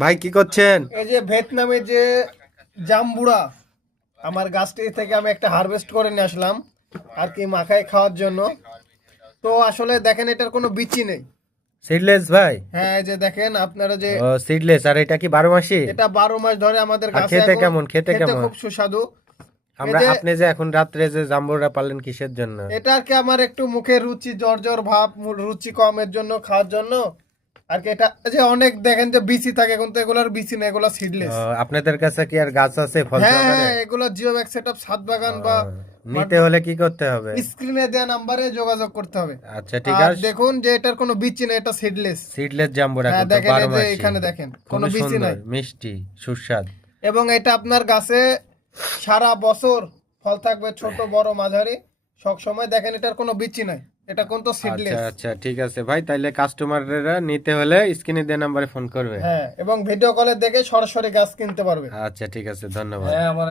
ভাই কি করছেন? এই যে ভিয়েতনামে যে জাম্বুরা আমার গাছটি থেকে আমি একটা হারভেস্ট করে নিয়ে আসলাম আর কি মাখায় খাওয়ার জন্য। তো আসলে দেখেন এটার কোনো বিচি নেই। সিডলেস ভাই? হ্যাঁ, এই যে দেখেন আপনারা যে ও সিডলেস। আর এটা কি 12 মাসি? এটা 12 মাস ধরে আমাদের আর গাছে খেতে এখন কেমন? খেতে খেতে কেমন? খুব সুস্বাদু। এই আমরা যে আপনি যে এখন রাত্রে যে জাম্বুরা পারলেন কিসের জন্য? এটা আর কি আমার একটু মুখে রুচি জ্বর জ্বর ভাব রুচি কমের জন্য খাওয়ার জন্য আর কি। এটা এই যে অনেক দেখেন যে বিচি থাকে, এখন তো এগুলোর বিচি না, এগুলো সিডলেস। আপনাদের কাছে কি আর গাছ আছে ফল হ্যাঁ সহকারে? হ্যাঁ, এগুলো জিও ব্যাগ সেটআপ ছাদ বাগান বা নিতে হলে কি করতে হবে? স্ক্রিনে দেওয়া নাম্বারে যোগাযোগ করতে হবে। আচ্ছা ঠিক আর আছে। দেখুন যে এটার কোনো বিচি নেই, এটা সিডলেস। সিডলেস জাম্বুরা হ্যাঁ কিন্তু দেখেন, এই 12 যে মাসি। এখানে দেখেন কোনো খুবই বিচি সুন্দর, নাই। মিষ্টি, সুস্বাদ। এবং এটা আপনার গাছে সারা বছর ফল থাকবে, ছোট বড় মাঝারি সব সময়। দেখেন এটার কোনো বিচি নাই, এটা কোন তো আচ্ছা সিডলেস। আচ্ছা ঠিক আছে ভাই, তাইলে কাস্টমাররা নিতে হলে স্ক্রিনে দেওয়া নাম্বারে ফোন করবে। হ্যাঁ, এবং ভিডিও কলে দেখে সরাসরি গাছ কিনতে পারবে। আচ্ছা ঠিক আছে, ধন্যবাদ। হ্যাঁ আমার